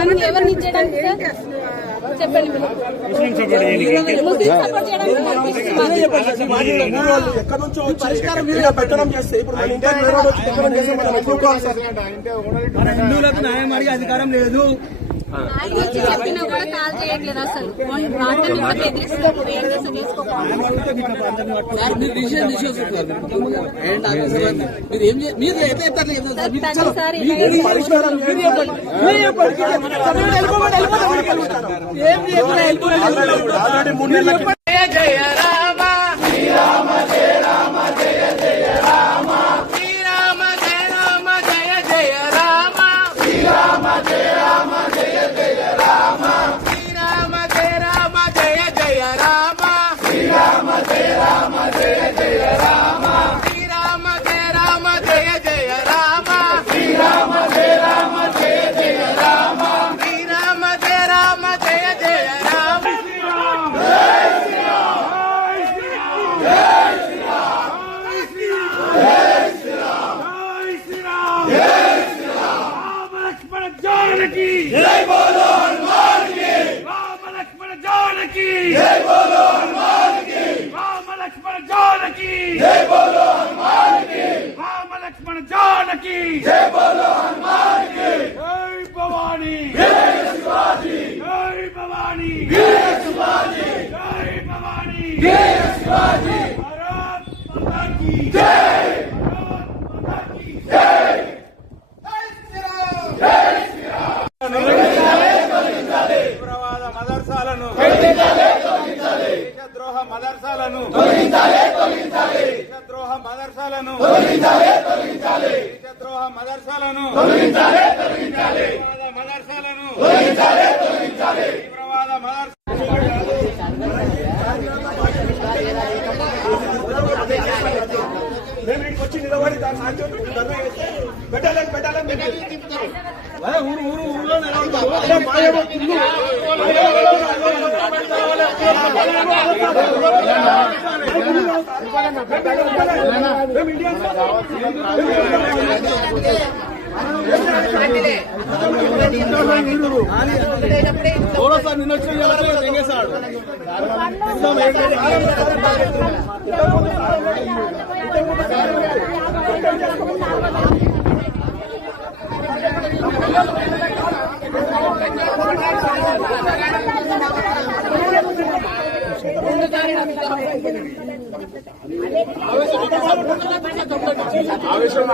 మనకి ఎవరిని ఇచ్చేయడానికి చెప్పండి. ముస్లిం సపోర్ట్ చేయడానికి ఎక్కడి నుంచో పరిష్కారం పెట్టడం చేస్తే ఇప్పుడు హిందువులకు న్యాయం అడిగే అధికారం లేదు. చెప్పినా కూడా కాల్ చేయట్లేదు అసలు. జయ రామ శ్రీరామ జయ రామ జయ జయ రామ శ్రీరామ జయ రామ జయ జయ రామ శ్రీరామ జయ రామ జయ జయ రామ శ్రీరామ జయ రామ జయ జయ రామ శ్రీరామ జయ రామ జయ జయ రామ శ్రీరామ జయ రామ జయ జయ రామ శ్రీరామ జయ రామ జయ జయ రామ శ్రీరామ జయ రామ జయ జయ రామ जानकी जय बोलो हनुमान की राम लक्ष्मण जानकी जय बोलो हनुमान की राम लक्ष्मण जानकी जय बोलो हनुमान की राम लक्ष्मण जानकी जय बोलो हनुमान की जय भवानी जय शिवाजी जय भवानी जय शिवाजी जय भवानी जय शिवाजी भारत माता की जय भारत माता की जय తీవ్రవాద మదర్సాలను దేశద్రోహ మదర్సాలను దేశద్రోహ మదర్సాలను దేశద్రోహ మదర్సాలను మదర్సాలను తీవ్రవాద మేము ఇక్కడికి వచ్చి నిలబడి దాని సాధ్యం పెట్టాలని ఊరులో थोड़ा నిన్న తెగేశాడు ఆవేశం